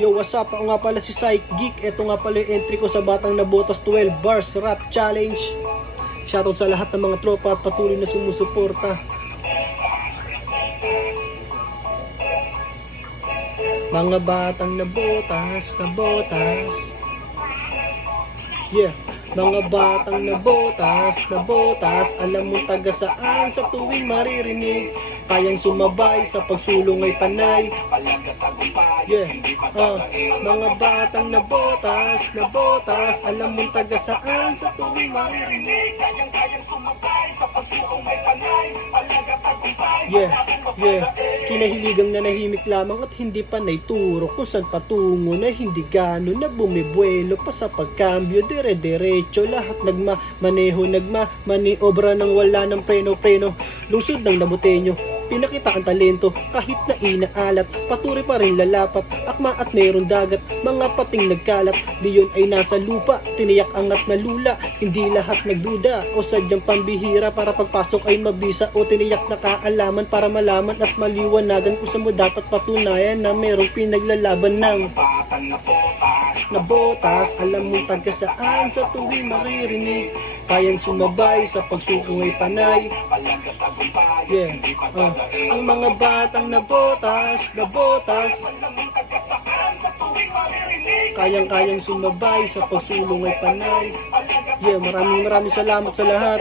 Yo, what's up? Ako nga pala si Psych Geek. Ito nga pala yung entry ko sa Batang Nabotas 12 Bars Rap Challenge. Shoutout sa lahat ng mga tropa at patuloy na sumusuporta. Mga batang nabotas, nabotas. Yeah. Mga batang nabotas, nabotas. Alam mo taga saan sa tuwing maririnig. Kayang sumabay sa pagsulong ay panay. Yeah, mga batang nabotas, nabotas. Alam mo taga saan sa tuwing maririnig. Kayang sumabay sa pagsulong ay panay. Yeah, kinahiligang nanahimik lamang at hindi pa naituro kung saan patungo na hindi gano'n na bumibuelo pa sa pagkambyo dire-diretso lahat nagmamaneho nagmamaniobra nang wala ng preno-preno lusod ng nabutenyo pinakita ang talento kahit na inaalat patuloy pa rin lalapat akma at mayroong dagat mga pating nagkalat diyon ay nasa lupa tiniyak angat na lula hindi lahat nagduda o sadyang pambihira para pagpasok ay mabisa o tiniyak na kaalaman para malaman at maliwanagan kung saan mo dapat patunayan na mayroong pinaglalaban ng nabotas alam mo taga saan sa tuwing maririnig kayang sumabay sa pagsukong ay panay. Yeah, ang mga batang nabotas, nabotas. Kayang-kayang sumabay sa pagsulong ay panay. Yeah, maraming salamat sa lahat.